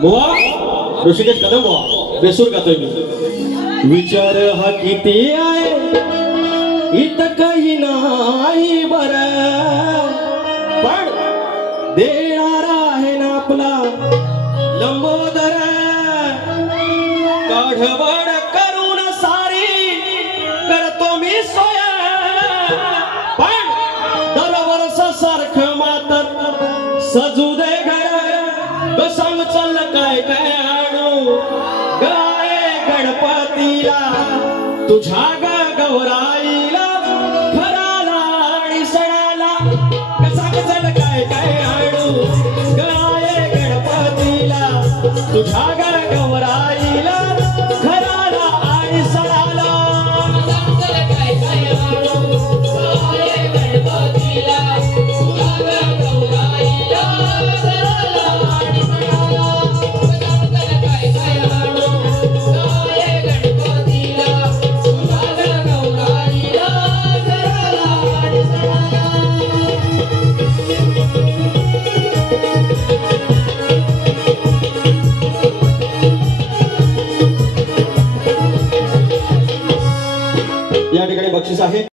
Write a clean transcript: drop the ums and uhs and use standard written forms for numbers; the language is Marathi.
बुवा ऋषिकेश कदम बुवा बेसूर गातोय मी। विचार हा किती आहे इथं काही नाही बरं, पण देणारा आहे ना आपला लंबोदर। काढवड करून सारी करतो मी सोय, पण दरवर्ष सारखं मात्र सजू दे घर। सांग चल काय काय आणू गाये गणपतीला तुझ्या गौराईला घराला आणि सणाला। सांग चल काय काय आणू गाये गणपतीला तुझ्या गौराईला घराला आणि सणाला। या ठिकाणी बक्षीस आहे।